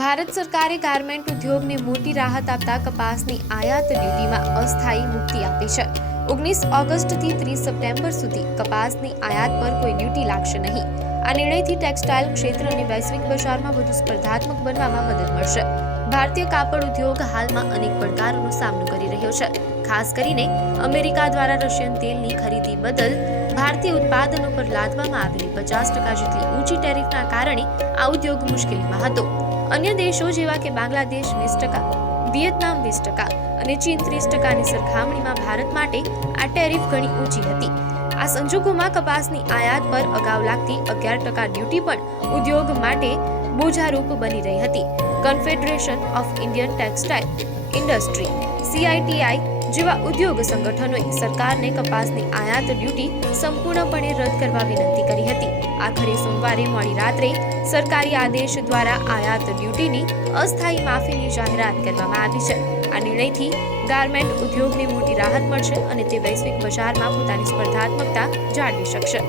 ભારત સરકારે ગાર્મેન્ટ ઉદ્યોગને મોટી રાહત આપતા કપાસની આયાત ડ્યુટીમાં અસ્થાયી મુક્તિ આપી છે। 19 ઓગસ્ટથી 30 સપ્ટેમ્બર સુધી કપાસની આયાત પર કોઈ ડ્યુટી લાગશે નહીં। આ નિર્ણયથી ટેક્સટાઇલ ક્ષેત્ર અને વૈશ્વિક બજારમાં વધુ સ્પર્ધાત્મક બનવામાં મદદ મળશે। ભારતીય કાપડ ઉદ્યોગ હાલમાં અનેક પડકારોનો સામનો કરી રહ્યો છે। ખાસ કરીને અમેરિકા દ્વારા રશિયન તેલની ખરીદી બદલ ભારતીય ઉત્પાદનો પર લાદવામાં આવેલી 50% જેટલી ઊંચી ટેરિફના કારણે આ ઉદ્યોગ મુશ્કેલીમાં હતો। અન્ય દેશો જેવા કે બાંગ્લાદેશ 20%, વિયેતનામ 20% અને ચીન 30%ની સરખામણીમાં ભારત માટે આ ટેરિફ ઘણી ઊંચી હતી। આ સંજોગોમાં કપાસની આયાત પર અગાઉ લાગતી 11% ડ્યુટી પણ ઉદ્યોગ માટે બોજારૂપ બની રહી હતી। Confederation of Indian textile industry CITI જેવા ઉદ્યોગ સંગઠનોએ સરકારને કપાસની આયાત ડ્યુટી સંપૂર્ણપણે રદ કરવા વિનંતી કરી હતી। આખરે સોમવારે મોડી રાત્રે સરકારી આદેશ દ્વારા આયાત ડ્યુટીની અસ્થાયી માફીની જાહેરાત કરવામાં આવી છે। આ નિર્ણયથી ગાર્મેન્ટ ઉદ્યોગને મોટી રાહત મળશે અને તે વૈશ્વિક બજારમાં પોતાની સ્પર્ધાત્મકતા જાળવી શકશે।